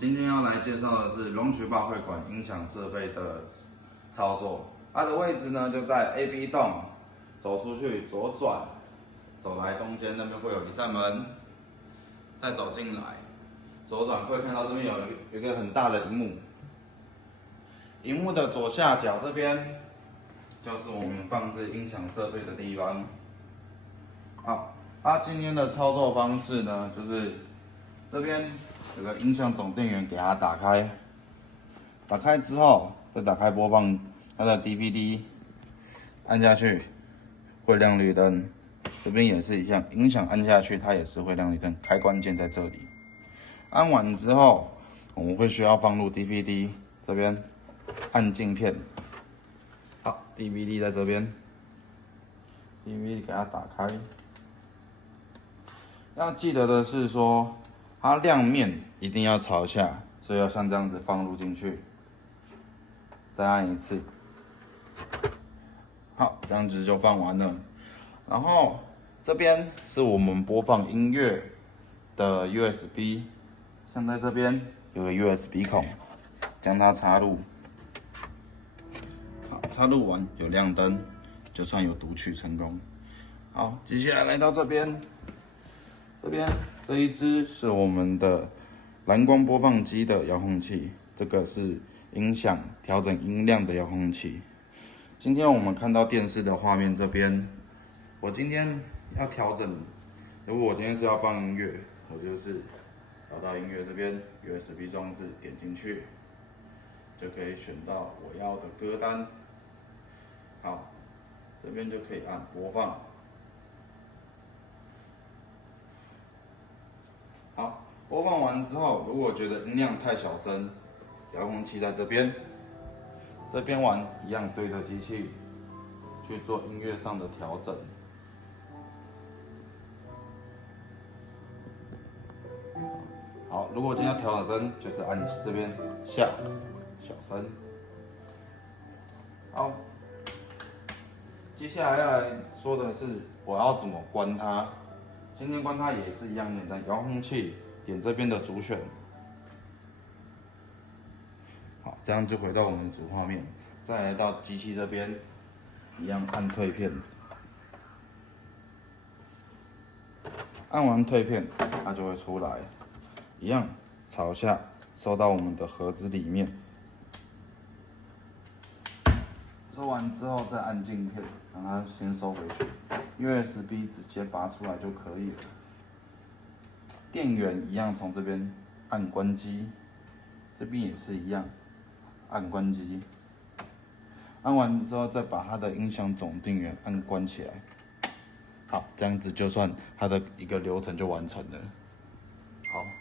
今天要来介绍的是龙渠坝会馆音响设备的操作。它的位置呢就在 A/B 栋，走出去左转，走来中间那边会有一扇门，再走进来，左转会看到这边有一个很大的萤幕，萤幕的左下角这边就是我们放置音响设备的地方。好，它今天的操作方式呢，就是这边有个音响总电源，给它打开，打开之后再打开播放它的 DVD， 按下去会亮绿灯。这边也是一样，音响按下去它也是会亮绿灯，开关键在这里。按完之后，我们会需要放入 DVD， 这边按镜片。好 ，DVD 在这边 ，DVD 给它打开。要记得的是说，它亮面一定要朝下，所以要像这样子放入进去，再按一次。好，这样子就放完了。然后这边是我们播放音乐的 USB， 像在这边有个 USB 孔，将它插入。好，插入完有亮灯，就算有读取成功。好，接下来来到这边。这一支是我们的蓝光播放机的遥控器，这个是音响调整音量的遥控器。今天我们看到电视的画面这边，我今天要调整，如果我今天是要放音乐，我就是找到音乐这边 USB 装置，点进去就可以选到我要的歌单。好，这边就可以按播放。好，播放完之后，如果觉得音量太小声，遥控器在这边，这边玩一样对着机器去做音乐上的调整。好，如果今天要调整声，就是按这边下小声。好，接下来要来说的是我要怎么关它。今天关它也是一样简单，遥控器点这边的主选，好，这样就回到我们的主画面。再来到机器这边，一样按退片，按完退片，它就会出来，一样朝下收到我们的盒子里面。收完之后再按镜片，让它先收回去。USB 直接拔出来就可以了。电源一样从这边按关机，这边也是一样按关机。按完之后再把它的音响总电源按关起来。好，这样子就算它的一个流程就完成了。好。